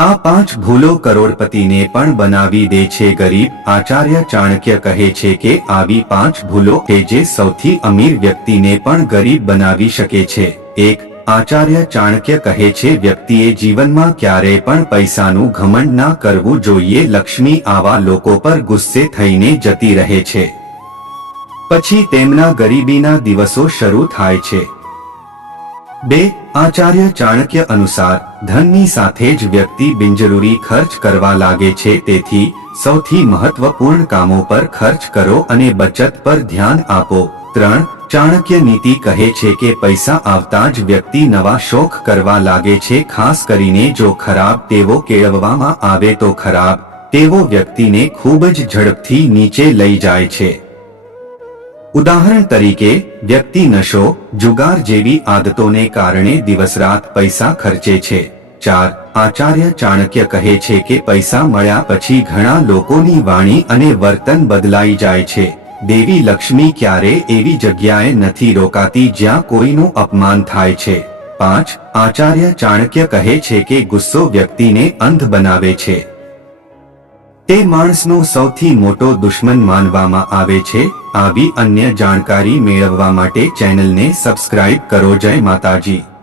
આ પાંચ ભૂલો કરોડપતિને પણ બનાવી દે છે ગરીબ, આચાર્ય ચાણક્ય કહે છે કે આવી પાંચ ભૂલો કે જે સૌથી અમીર વ્યક્તિને પણ ગરીબ બનાવી શકે છે. એક, આચાર્ય ચાણક્ય કહે છે વ્યક્તિએ જીવનમાં ક્યારેય પણ પૈસાનું ઘમંડ ના કરવું જોઈએ, લક્ષ્મી આવા લોકો પર ગુસ્સે થઈને જતી રહે છે. પછી તેમના ગરીબીના દિવસો શરૂ થાય છે. બે, આચાર્ય ચાણક્ય અનુસાર, ધનની સાથે જ વ્યક્તિ બિનજરૂરી ખર્ચ કરવા લાગે છે, તેથી સૌથી મહત્વપૂર્ણ કામો પર ખર્ચ કરો અને બચત પર ધ્યાન આપો. ત્રણ, ચાણક્ય નીતિ કહે છે કે પૈસા આવતા જ વ્યક્તિ નવા શોખ કરવા લાગે છે, ખાસ કરીને જો ખરાબ તેવો કેળવવામાં આવે તો ખરાબ તેવો વ્યક્તિને ખૂબ જ ઝડપથી નીચે લઈ જાય છે. ઉદાહરણ તરીકે, વ્યક્તિ નશો, જુગાર જેવી આદતોને કારણે દિવસરાત પૈસા ખર્ચે છે. ચાર, આચાર્ય ચાણક્ય કહે છે કે પૈસા મળ્યા પછી ઘણા લોકોની વાણી અને વર્તન બદલાઈ જાય છે. દેવી લક્ષ્મી ક્યારે એવી જગ્યાએ નથી રોકાતી જ્યાં કોઈનું અપમાન થાય છે. પાંચ, આચાર્ય ચાણક્ય કહે છે કે ગુસ્સો વ્યક્તિને અંધ બનાવે છે. તે માણસનો સૌથી મોટો દુશ્મન માનવામાં આવે છે, આવી અન્ય જાણકારી મેળવવા માટે ચેનલને સબસ્ક્રાઇબ કરો જય માતાજી.